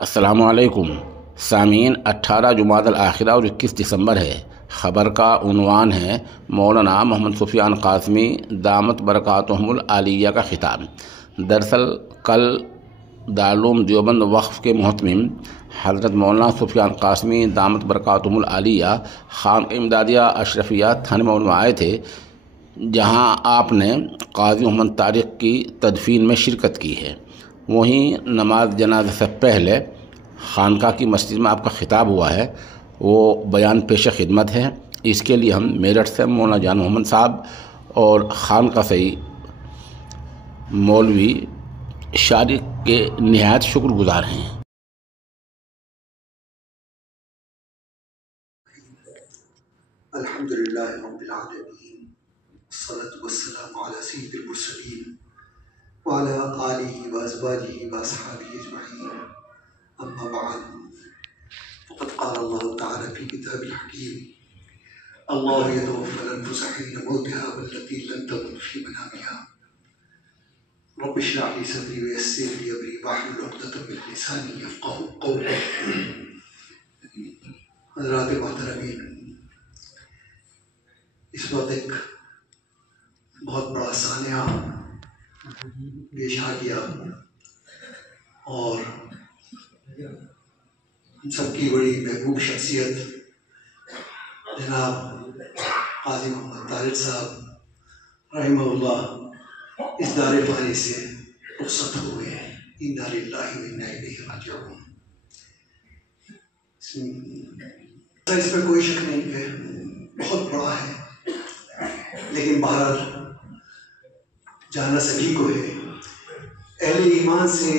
السلام علیکم سامعین، 18 جمادی الاخرہ اور 21 دسمبر ہے۔ خبر کا عنوان ہے مولانا محمد سفیان قاسمی دامت برکاتہم العالیہ کا خطاب۔ دراصل کل دارالعلوم دیوبند وقف کے محتمم حضرت مولانا سفیان قاسمی دامت برکاتہم العالیہ خانقاہ امدادیہ اشرفیہ تھانہ مول میں آئے تھے، جہاں آپ نے قاضی محمد طارق کی تدفین میں شرکت کی ہے۔ وہیں نماز جنازہ سے پہلے خانقاہ کی مسجد میں آپ کا خطاب ہوا ہے، وہ بیان پیش خدمت ہے۔ اس کے لیے ہم میرٹھ سے مولانا جان محمد صاحب اور خانقاہ سے مولوی شارق کے نہایت شکر گزار ہیں۔ الحمدللہ رب العالمین، والصلاة والسلام علی سید المرسلین وعلى آلہ وازواجہ واصحابہ اجمعین، اما بعد، فقد قال اللہ تعالی فی کتاب الحکیم: اللہ یتوفی الانفس حین موتها والتي لم تمت فی منامها۔ رب اشرح لی صدری ویسر لی امری واحلل عقدۃ من لسانی یفقہوا قولی۔ حضرات محترمین، اس وقت ایک بہت بڑا سانحہ پیش آ گیا اور ہم سب کی بڑی محبوب شخصیت جناب قاضی محمد طارق صاحب رحمہ اللہ اس دار فانی سے رخصت ہوئے ہیں۔ انا للہ و انا الیہ راجعون۔ اس میں کوئی شک نہیں ہے، بہت بڑا ہے، لیکن بہرحال جانا سبھی کو ہے۔ اہل ایمان سے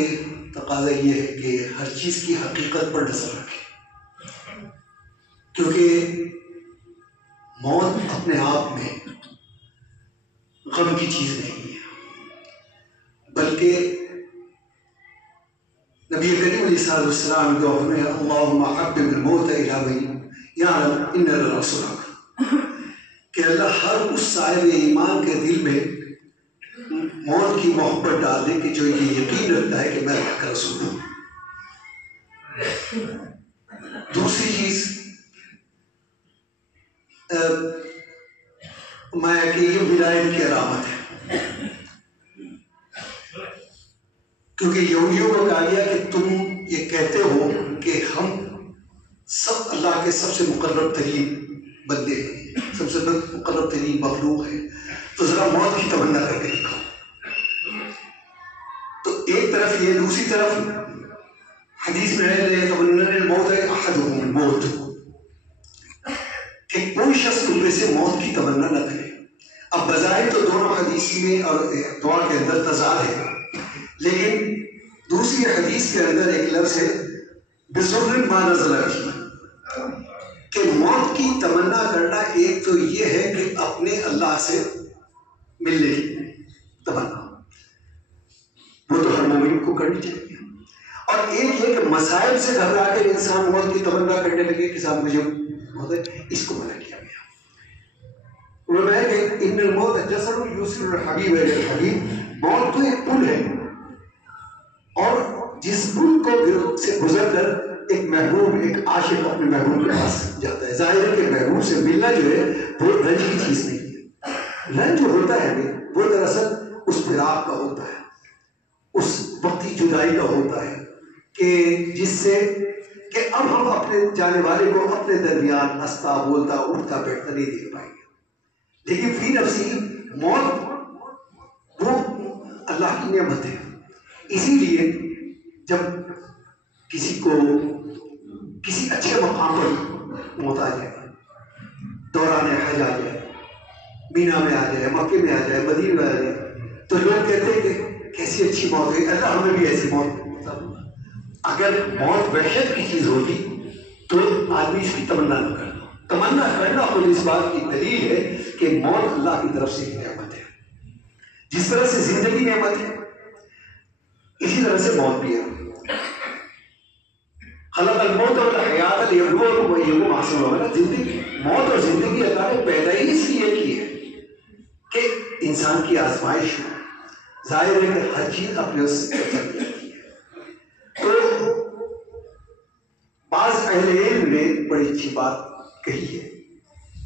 تقاضا یہ ہے کہ ہر چیز کی حقیقت پر نظر رکھیں، کیونکہ موت اپنے آپ میں غم کی چیز نہیں ہے، بلکہ نبی کریم علیہ السلام دعا میں اللہم حبب الموت الی من یعلم ان لرسولک، کہ اللہ ہر اس صاحب ایمان کے دل میں موت کی محبت ڈال دے کہ جو یہ یقین رکھتا ہے کہ میں اللہ کا رسول ہوں۔ دوسری چیز میں کہ یہ ولایت کی علامت ہے، کیونکہ یہودیوں کو کہا گیا کہ تم یہ کہتے ہو کہ ہم سب اللہ کے سب سے مقرب ترین بندے ہیں، سب سے مقرب ترین مخلوق ہیں، تو ذرا موت کی تمنا کر کے دکھاؤ۔ تو ایک طرف یہ، دوسری طرف حدیث میں ہے لَيَتَمَنَّنَّ الْمَوْتَ أَحَدُهُمُ الْمَوْتَ، کہ کوئی شخص تم میں سے موت کی تمنا نہ کرے۔ اب بظاہر تو دونوں حدیث میں اور دعا کے اندر تضاد ہے، لیکن دوسری حدیث کے اندر ایک لفظ ہے بِسُرٍ مَا نَزَلَ بِهِ، کہ موت کی تمنا کرنا ایک تو یہ ہے کہ اپنے اللہ سے ملنے کی تمنا، وہ تو ہر مومن کو کرنی چاہیے، اور ایک یہ کہ مسائل سے گھبرا کر انسان موت کی تمنا کرنے لگے کہ صاحب مجھے موت ہے، اس کو منع کیا گیا۔ وہ ہے کہ ان الموت جسر یوصل الحبیب الی الحبیب، موت تو ایک پل ہے، اور جس پل کو سے گزر کر ایک محبوب، ایک عاشق اپنے محبوب کے پاس جاتا ہے۔ ظاہر ہے کہ محبوب سے ملنا جو ہے وہ رنج کی چیز نہیں ہے، رنج جو ہوتا ہے وہ دراصل اس فراق کا ہوتا ہے، اس وقتی جدائی کا ہوتا ہے، کہ جس سے کہ اب ہم اپنے جانے والے کو اپنے درمیان ہنستا بولتا اٹھتا بیٹھتا نہیں دیکھ پائیں گے، لیکن فی نفسی موت وہ اللہ کی نعمت ہے۔ اسی لیے جب کسی کو کسی اچھے مقام پر موت آ جائے، دوران حج آ جائے، مینا میں آ جائے، مکے میں آ جائے، مدینہ میں آ جائے، تو لوگ کہتے ہیں کہ کیسی اچھی موت ہے، اللہ ہمیں بھی ایسی موت۔ اگر موت وحشت کی چیز ہوتی تو آدمی اس کی تمنا نہ کرتا۔ تمنا کرنا خود اس بات کی دلیل ہے کہ موت اللہ کی طرف سے ایک نعمت ہے۔ جس طرح سے زندگی نعمت ہے، اسی طرح سے موت بھی ہے۔ خلق الموت والحیات لیبلوکم ایکم احسن عملا، زندگی، موت اور زندگی اللہ نے پیدا ہی اس لیے کی ہے کہ انسان کی آزمائش ہو۔ ظاہر ہے کہ ہر چیز اپنے اس سے چلتی ہے، تو بعض اہل علم نے بڑی اچھی بات کہی ہے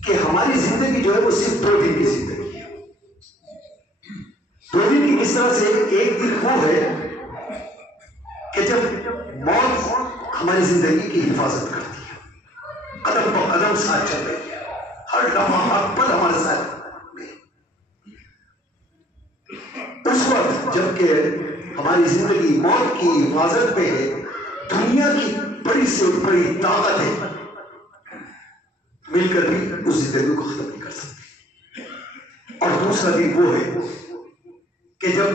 کہ ہماری زندگی جو ہے وہ صرف 2 دن کی زندگی ہے. 2 دن کی اس طرح سے ایک دن وہ ہے کہ جب موت ہماری زندگی کی حفاظت کرتی ہے، قدم پر قدم ساتھ چل رہی ہے، ہر لمحہ ہر پل ہمارے ساتھ. اس وقت جب کہ ہماری زندگی موت کی حفاظت میں ہے، دنیا کی بڑی سے بڑی طاقتیں مل کر بھی اس زندگی کو ختم نہیں کر سکتی. اور دوسرا دن وہ ہے کہ جب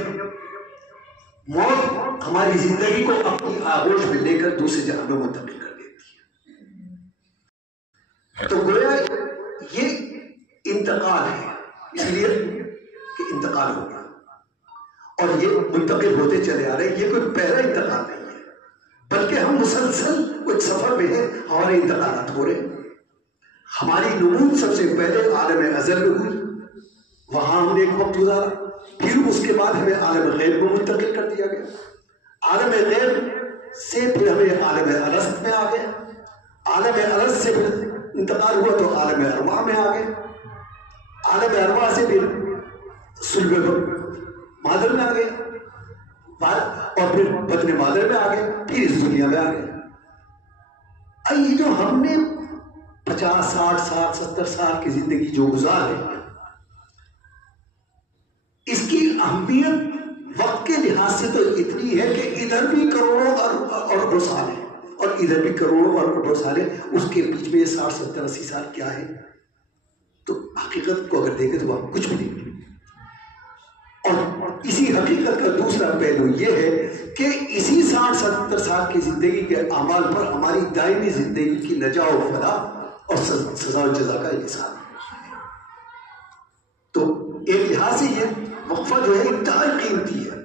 موت ہماری زندگی کو اپنی آغوش میں لے کر دوسرے جہاں میں منتقل کر دیتی ہے. تو گویا یہ انتقال ہے، اس لیے کہ انتقال ہو گیا اور یہ منتقل ہوتے چلے آ رہے ہیں. یہ کوئی پہلا انتقال نہیں ہے، بلکہ ہم مسلسل کچھ سفر میں ہیں، ہمارے انتقالات ہو رہے ہیں. ہماری نمود سب سے پہلے عالم ازل میں ہوئی، وہاں ہم نے ایک وقت گزارا، پھر اس کے بعد ہمیں عالم غیب کو منتقل کر دیا گیا. عالم غیب سے پھر ہمیں عالم الست میں آ گئے، عالم الست سے پھر انتقال ہوا تو عالم ارواح میں آ گئے، عالم ارواح سے پھر صلب مادر میں آ گئے، اور پھر بطن مادر میں آ گئے، پھر اس دنیا میں آ گئے. یہ جو ہم نے 50 60 60 70 سال کی زندگی جو گزار رہے ہیں، اس کی اہمیت وقت کے لحاظ سے تو اتنی ہے کہ ادھر بھی کروڑوں اور اربوں سال ہے اور ادھر بھی کروڑوں اور اربوں سال ہے. اس کے بیچ میں 60 70 80 سال کیا ہے؟ تو حقیقت کو اگر دیکھیں تو وہاں کچھ بھی نہیں. اور اسی حقیقت کا دوسرا پہلو یہ ہے کہ اسی 60 70 سال کی زندگی کے اعمال پر ہماری دائمی زندگی کی نجات و فلاح اور سزا و جزا کا انحصار ہے. تو ایک لحاظ سے یہ وقفہ جو ہے انتہائی قیمتی ہے.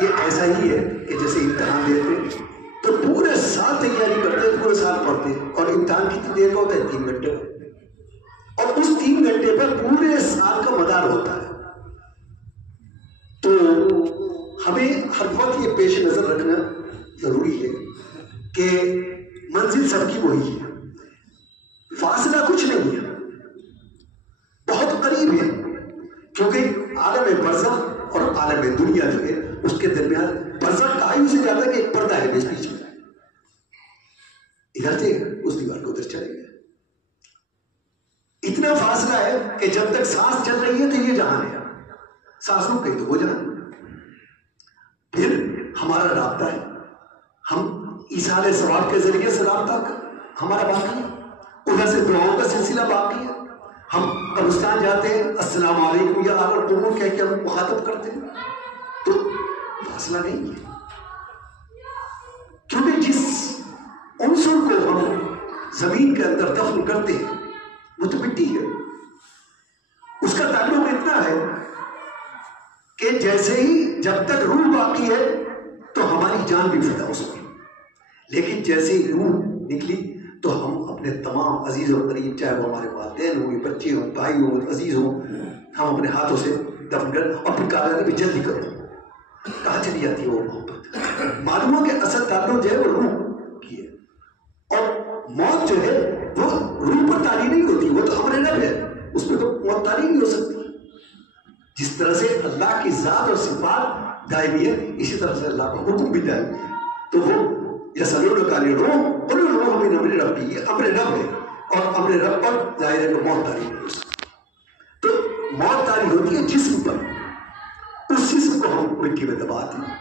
یہ ایسا ہی ہے کہ جیسے امتحان دیتے تو پورے سال تیاری کرتے ہیں، پورے سال پڑھتے ہیں، اور امتحان کتنی دیر کا ہوتا ہے؟ 3 گھنٹے کا، اور اس 3 گھنٹے پر پورے سال کا مدار ہوتا ہے. تو ہمیں ہر وقت یہ پیش نظر رکھنا ضروری ہے کہ منزل سب کی وہی ہے، فاصلہ کچھ نہیں ہے، بہت قریب ہے. کیونکہ عالم برزخ اور عالم دنیا جو ہے اس کے درمیان برزخ کہا ہی اسے جاتا ہے کہ ایک پردہ ہے بیچ بیچ میں، ادھر سے اس دیوار کو ادھر چلے گئے. اتنا فاصلہ ہے کہ جب تک سانس چل رہی ہے تو یہ جہان ہے، سانس رک گئی تو وہ جہان. پھر ہمارا رابطہ ہے، ہم ایصال ثواب کے ذریعے سے رابطہ ہمارا باقی ہے، ادھر سے دعاؤں کا سلسلہ باقی ہے. ہم قبرستان جاتے ہیں، السلام علیکم یا اگر تمہیں کہہ کے ہم مخاطب کرتے ہیں، تو فاصلہ نہیں ہے. کیونکہ جس عنصر کو ہم زمین کے اندر دفن کرتے ہیں وہ تو مٹی ہے. اس کا تعلق اتنا ہے کہ جیسے ہی جب تک روح باقی ہے تو ہماری جان بھی فدا اس میں، لیکن جیسے ہی روح نکلی تو ہم اپنے تمام عزیز و قریب، چاہے وہ ہمارے والدین ہوں، بچے ہوں، بھائی ہوں، عزیز ہوں، ہم اپنے ہاتھوں سے دفن کر اور پھر کہا جاتا ہے کہ جلدی کرو. کہاں چلی جاتی ہے وہ محبت؟ معلوم ہو کہ اصل تعلق جو ہے وہ روح کی ہے، اور موت جو ہے وہ روح پر تاری نہیں ہوتی، وہ تو امر رب ہے، اس پہ تو موت تاری نہیں ہو سکتی. جس طرح سے اللہ کی ذات اور صفات دائمی ہے، اسی طرح سے اللہ کا حکم بھی دائمی ہے. تو وہ یسألونک عن الروح قل الروح من امر ربی، یہ امر رب ہے، اور امر رب پر ظاہر ہے کہ موت تاری نہیں ہو سکتی. تو موت تاری ہوتی ہے جسم پر، اس جسم کو ہم مٹی میں دباتے ہیں.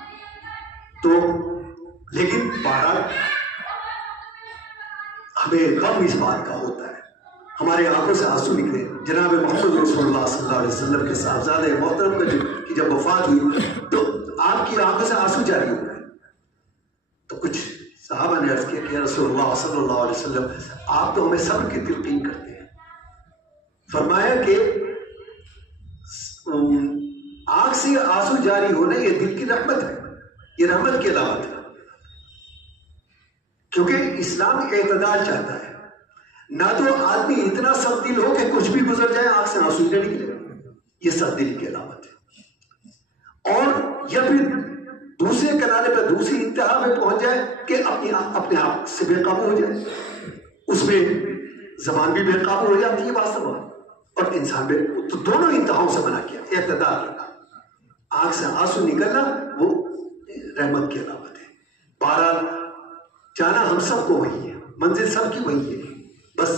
تو لیکن بہرحال ہمیں غم اس بات کا ہوتا ہے، ہمارے آنکھوں سے آنسو نکلے. جناب محمد رسول اللہ صلی اللہ علیہ وسلم کے صاحبزادہ محترم کی جب وفات ہوئی تو آپ کی آنکھوں سے آنسو جاری ہو گئے. تو کچھ صحابہ نے عرض کیا کہ رسول اللہ صلی اللہ علیہ وسلم آپ تو ہمیں صبر کی تلقین کرتے ہیں. فرمایا کہ آنکھ سے آنسو جاری ہونا یہ دل کی رحمت ہے، یہ رحمت کی علامت ہے. کیونکہ اسلام اعتدال چاہتا ہے، نہ تو آدمی اتنا سخت دل ہو کہ کچھ بھی گزر جائے آنکھ سے آنسو نہ نکلے، یہ سخت دل کی علامت ہے. اور یا پھر دوسرے کنارے پہ دوسری انتہا میں پہنچ جائے کہ اپنے آپ سے بے قابو ہو جائے. اس میں زبان بھی بے قابو ہو جاتی ہے واستو میں، اور انسان بھی. تو دونوں انتہاؤں سے منع کیا، اعتدال رکھا. آنکھ سے آنسو نکلنا وہ رحمت کی علامت ہے. بہرحال جانا ہم سب کو وہی ہے، منزل سب کی وہی ہے. بس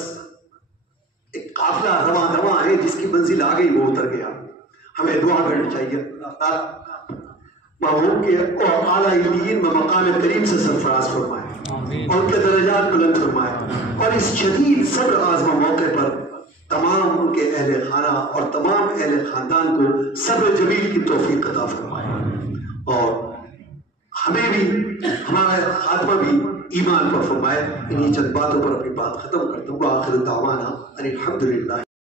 ایک قافلہ رواں ہے، جس کی منزل آ گئی وہ اتر گیا. ہمیں دعا کرنی چاہیے اللہ تعالیٰ محبوب کے اور اعلیٰ علیین میں مقام کریم سے سرفراز فرمائے اور ان کے درجات بلند فرمائے، اور اس شدید صبر آزما موقع پر تمام ان کے اہل خانہ اور تمام اہل خاندان کو صبر جمیل کی توفیق عطا فرمائے، اور ہمیں بھی ہمارا خاتمہ بھی ایمان پر فرمائے. انہی چند باتوں پر اپنی بات ختم کرتا ہوں. آخر دعوانا ان الحمدللہ.